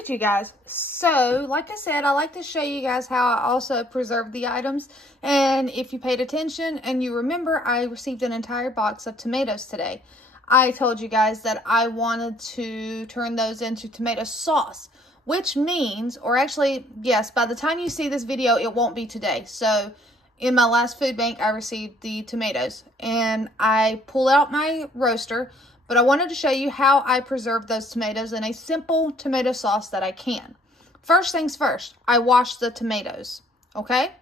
Alright, you guys, so like I said, I like to show you guys how I also preserve the items. And if you paid attention and you remember, I received an entire box of tomatoes today. I told you guys that I wanted to turn those into tomato sauce, which means, or actually, yes, by the time you see this video, it won't be today. So in my last food bank, I received the tomatoes and I pull out my roaster. But I wanted to show you how I preserve those tomatoes in a simple tomato sauce that I can. First things first, I wash the tomatoes, okay?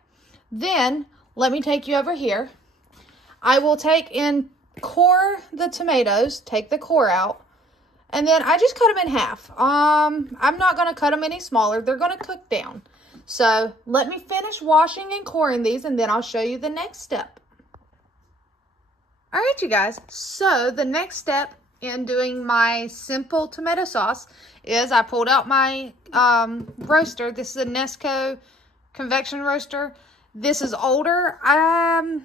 Then, let me take you over here. I will take and core the tomatoes, take the core out, and then I just cut them in half. I'm not going to cut them any smaller. They're going to cook down. So, let me finish washing and coring these, and then I'll show you the next step. Alright, you guys, so the next step in doing my simple tomato sauce is I pulled out my roaster. This is a Nesco convection roaster. This is older. I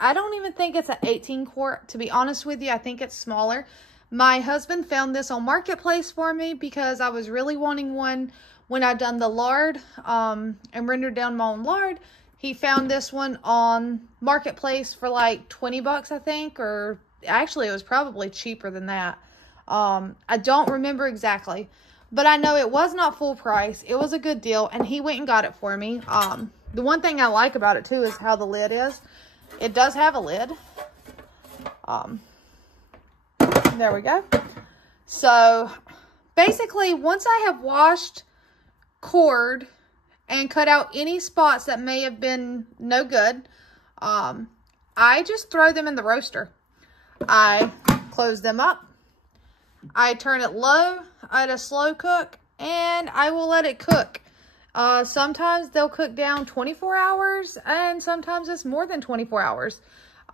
don't even think it's an 18 quart, to be honest with you. I think it's smaller. My husband found this on Marketplace for me because I was really wanting one when I done the lard and rendered down my own lard. He found this one on Marketplace for like 20 bucks, I think, or actually it was probably cheaper than that. I don't remember exactly, but I know it was not full price. It was a good deal, and he went and got it for me. The one thing I like about it too is how the lid is. It does have a lid. There we go. So basically, once I have washed, cored, and cut out any spots that may have been no good, I just throw them in the roaster. I close them up. I turn it low at a slow cook, and I will let it cook. Sometimes they'll cook down 24 hours, and sometimes it's more than 24 hours.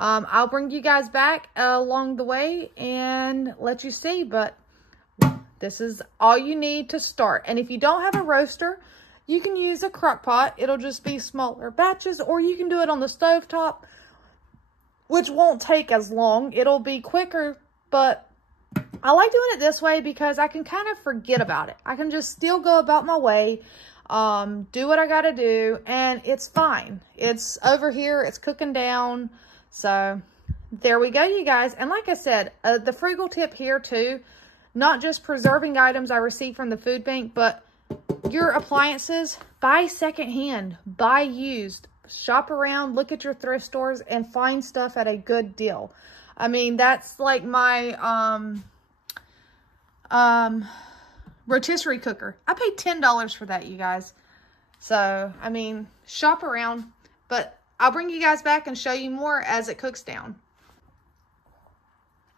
I'll bring you guys back along the way and let you see, but this is all you need to start. And if you don't have a roaster, you can use a crock pot. It'll just be smaller batches, or you can do it on the stovetop, which won't take as long. It'll be quicker, but I like doing it this way because I can kind of forget about it. I can just still go about my way, do what I got to do, and it's fine. It's over here. It's cooking down. So there we go, you guys. And like I said, the frugal tip here too, not just preserving items I received from the food bank, but your appliances, buy secondhand, buy used. Shop around, look at your thrift stores, and find stuff at a good deal. I mean, that's like my rotisserie cooker. I paid $10 for that, you guys. So, I mean, shop around. But I'll bring you guys back and show you more as it cooks down.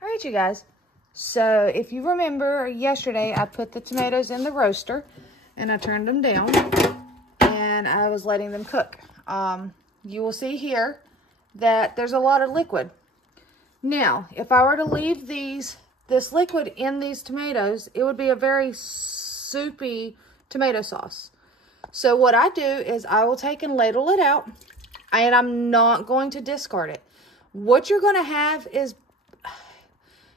Alright, you guys. So, if you remember, yesterday I put the tomatoes in the roaster, and I turned them down, and I was letting them cook. You will see here that there's a lot of liquid. Now, if I were to leave this liquid in these tomatoes, it would be a very soupy tomato sauce. So what I do is I will take and ladle it out, and I'm not going to discard it. What you're going to have is,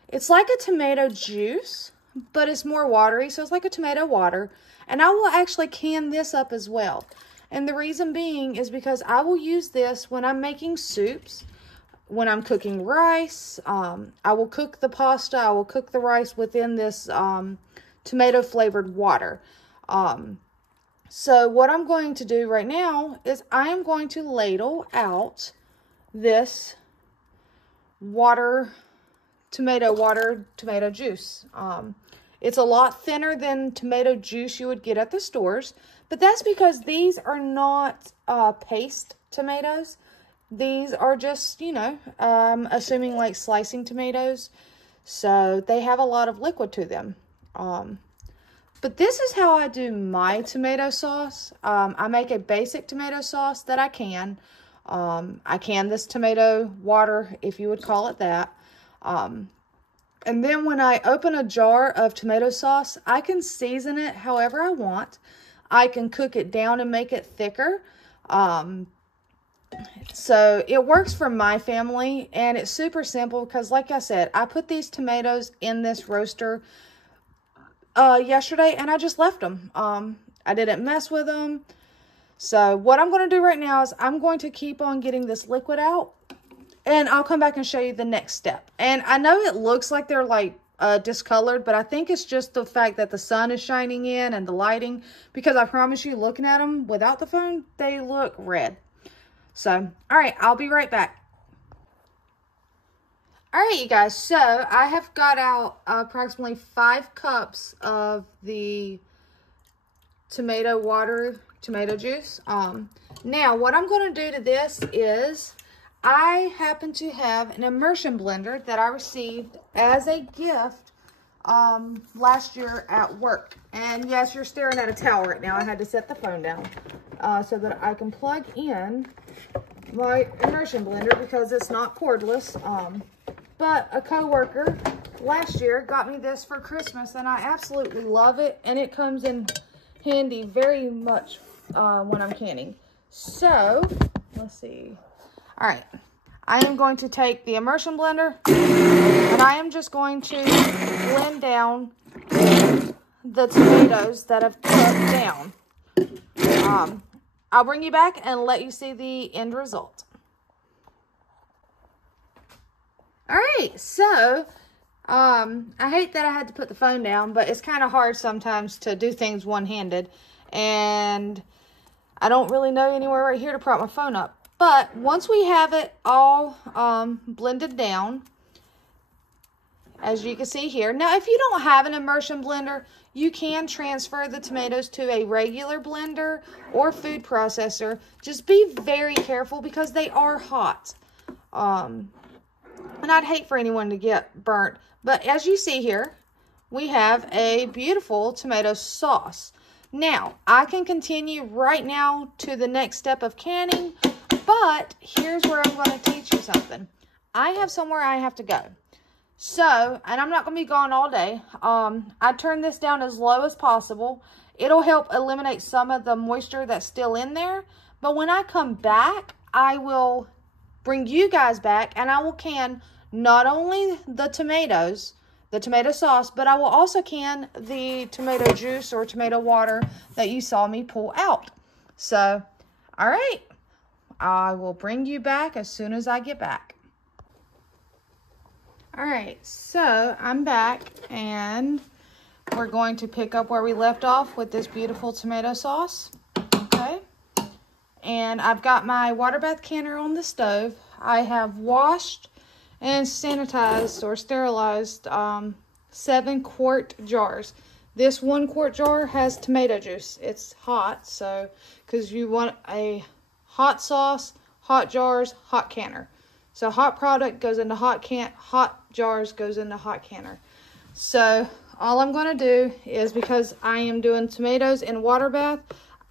it's like a tomato juice, but it's more watery, so it's like a tomato water. And I will actually can this up as well. And the reason being is because I will use this when I'm making soups, when I'm cooking rice. I will cook the pasta, I will cook the rice within this tomato flavored water. So what I'm going to do right now is I am going to ladle out this tomato juice. It's a lot thinner than tomato juice you would get at the stores, but that's because these are not paste tomatoes. These are just, you know, assuming like slicing tomatoes. So they have a lot of liquid to them. But this is how I do my tomato sauce. I make a basic tomato sauce that I can. I can this tomato water, if you would call it that. And then when I open a jar of tomato sauce, I can season it however I want. I can cook it down and make it thicker. So it works for my family, and it's super simple because, like I said, I put these tomatoes in this roaster yesterday, and I just left them. I didn't mess with them. So what I'm going to do right now is I'm going to keep on getting this liquid out, and I'll come back and show you the next step. And I know it looks like they're like discolored, but I think it's just the fact that the sun is shining in and the lighting, because I promise you, looking at them without the phone, they look red. So, all right, I'll be right back. All right, you guys, so I have got out approximately 5 cups of the tomato juice. Now, what I'm going to do to this is I happen to have an immersion blender that I received as a gift last year at work. And yes, you're staring at a towel right now. I had to set the phone down so that I can plug in my immersion blender because it's not cordless. But a coworker last year got me this for Christmas, and I absolutely love it. And it comes in handy very much when I'm canning. So, let's see. All right. I am going to take the immersion blender, and I am just going to blend down the tomatoes that I've cut down. I'll bring you back and let you see the end result. All right, so I hate that I had to put the phone down, but it's kind of hard sometimes to do things one-handed, and I don't really know anywhere right here to prop my phone up. But once we have it all blended down, as you can see here. Now, if you don't have an immersion blender, you can transfer the tomatoes to a regular blender or food processor. Just be very careful because they are hot. And I'd hate for anyone to get burnt. But as you see here, we have a beautiful tomato sauce. Now, I can continue right now to the next step of canning, but here's where I'm going to teach you something. I have somewhere I have to go. So, and I'm not going to be gone all day. I turn this down as low as possible. It'll help eliminate some of the moisture that's still in there. But when I come back, I will bring you guys back, and I will can not only the tomatoes, the tomato sauce, but I will also can the tomato juice or tomato water that you saw me pull out. So, all right, I will bring you back as soon as I get back. All right, so I'm back, and we're going to pick up where we left off with this beautiful tomato sauce. Okay, and I've got my water bath canner on the stove. I have washed and sanitized or sterilized 7-quart jars. This 1-quart jar has tomato juice. It's hot, so because you want a hot sauce, hot jars, hot canner. So hot product goes into hot jars goes into hot canner. So all I'm going to do is, because I am doing tomatoes in water bath,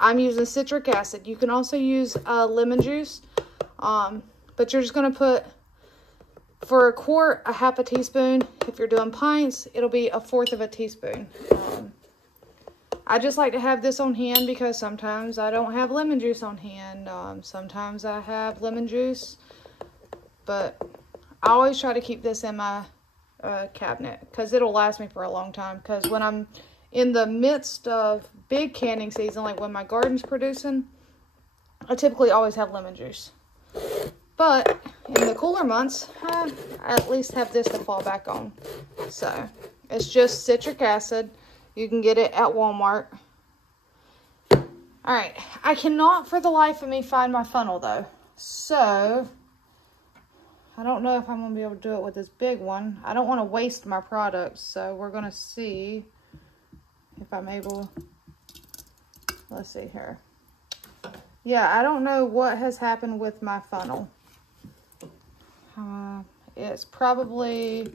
I'm using citric acid. You can also use lemon juice, but you're just going to put, for a quart, a half a teaspoon. If you're doing pints, it'll be 1/4 of a teaspoon. I just like to have this on hand because sometimes I don't have lemon juice on hand. Sometimes I have lemon juice, but I always try to keep this in my cabinet because it'll last me for a long time. Because when I'm in the midst of big canning season, like when my garden's producing, I typically always have lemon juice. But in the cooler months, I at least have this to fall back on. So it's just citric acid. You can get it at Walmart. All right, I cannot for the life of me find my funnel though. So I don't know if I'm going to be able to do it with this big one. I don't want to waste my products, so we're going to see if I'm able. Let's see here. Yeah, I don't know what has happened with my funnel. It's probably,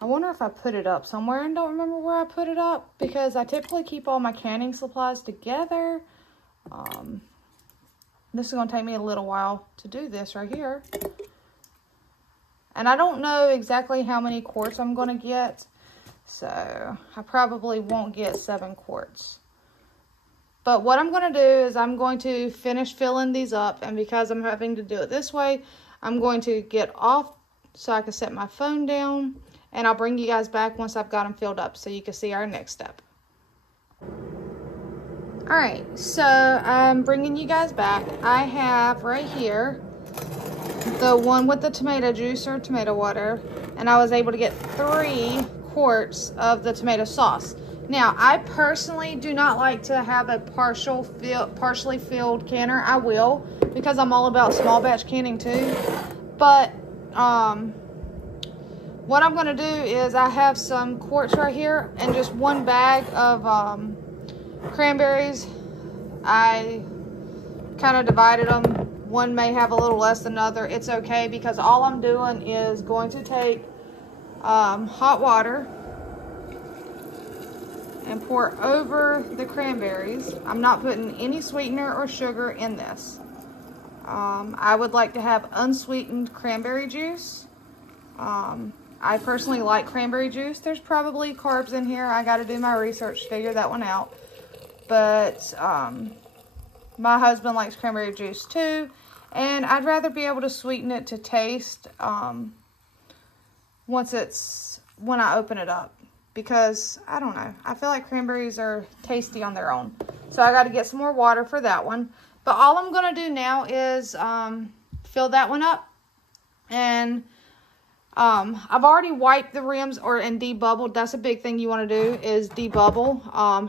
I wonder if I put it up somewhere and don't remember where I put it up, because I typically keep all my canning supplies together. This is going to take me a little while to do this right here. And I don't know exactly how many quarts I'm going to get, so I probably won't get 7 quarts. But what I'm going to do is I'm going to finish filling these up, and because I'm having to do it this way, I'm going to get off so I can set my phone down, and I'll bring you guys back once I've got them filled up so you can see our next step. Alright, so I'm bringing you guys back. I have right here the one with the tomato juice or tomato water, and I was able to get 3 quarts of the tomato sauce. Now, I personally do not like to have a partially filled canner. I will, because I'm all about small batch canning too. But what I'm going to do is I have some quarts right here and just 1 bag of cranberries. I kind of divided them. One may have a little less than another. It's okay, because all I'm doing is going to take hot water and pour over the cranberries. I'm not putting any sweetener or sugar in this. I would like to have unsweetened cranberry juice. I personally like cranberry juice. There's probably carbs in here. I got to do my research to figure that one out. But my husband likes cranberry juice too. And I'd rather be able to sweeten it to taste when I open it up. Because, I don't know, I feel like cranberries are tasty on their own. So I got to get some more water for that one. But all I'm going to do now is fill that one up. And I've already wiped the rims and debubbled. That's a big thing you want to do, is debubble.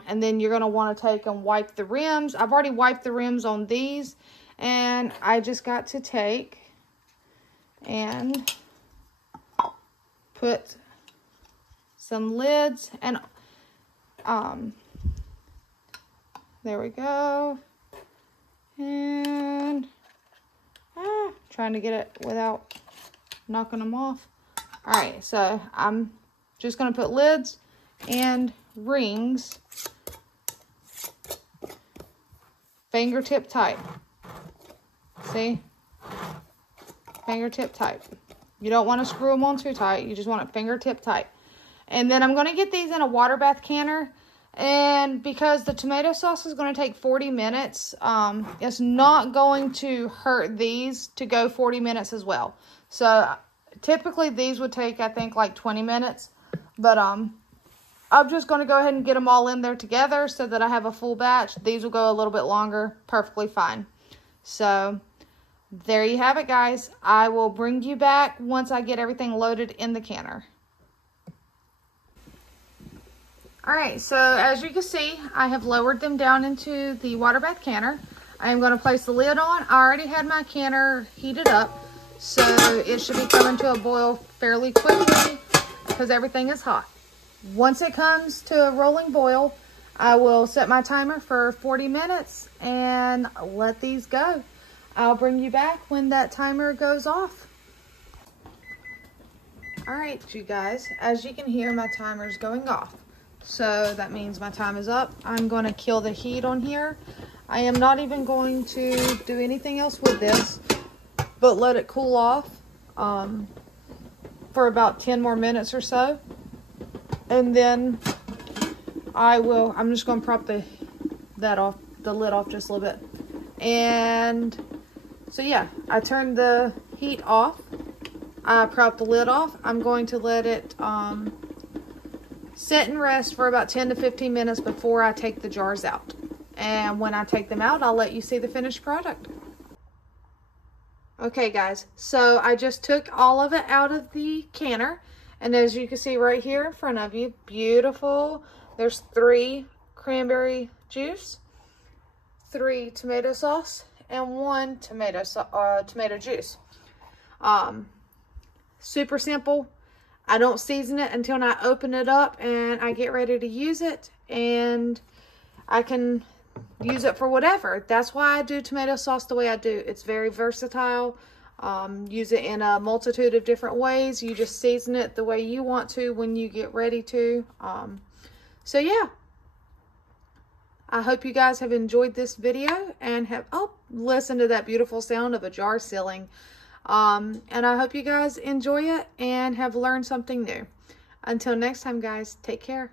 And then you're going to want to take and wipe the rims. I've already wiped the rims on these. And I just got to take and put some lids, and there we go. And trying to get it without knocking them off. Alright, so I'm just going to put lids and rings fingertip tight. See? Fingertip tight. You don't want to screw them on too tight. You just want it fingertip tight. And then I'm going to get these in a water bath canner. And because the tomato sauce is going to take 40 minutes, it's not going to hurt these to go 40 minutes as well. So typically these would take, I think, like 20 minutes. But I'm just going to go ahead and get them all in there together so that I have a full batch. These will go a little bit longer. Perfectly fine. So there you have it, guys. I will bring you back once I get everything loaded in the canner. Alright, so as you can see, I have lowered them down into the water bath canner. I am going to place the lid on. I already had my canner heated up, so it should be coming to a boil fairly quickly because everything is hot. Once it comes to a rolling boil, I will set my timer for 40 minutes and let these go. I'll bring you back when that timer goes off. Alright, you guys, as you can hear, my timer is going off. So that means my time is up. I'm going to kill the heat on here. I am not even going to do anything else with this, but let it cool off for about 10 more minutes or so. And then I'm just going to prop the lid off just a little bit. And so yeah, I turned the heat off. I propped the lid off. I'm going to let it sit and rest for about 10 to 15 minutes before I take the jars out. And when I take them out, I'll let you see the finished product. Okay guys, so I just took all of it out of the canner. And as you can see right here in front of you, beautiful. There's 3 cranberry juice, 3 tomato sauce, and 1 tomato juice. Super simple. I don't season it until I open it up and I get ready to use it, and I can use it for whatever. That's why I do tomato sauce the way I do. It's very versatile. Use it in a multitude of different ways. You just season it the way you want to when you get ready to. So yeah, I hope you guys have enjoyed this video and have listened to that beautiful sound of a jar sealing. And I hope you guys enjoy it and have learned something new. Until next time, guys, take care.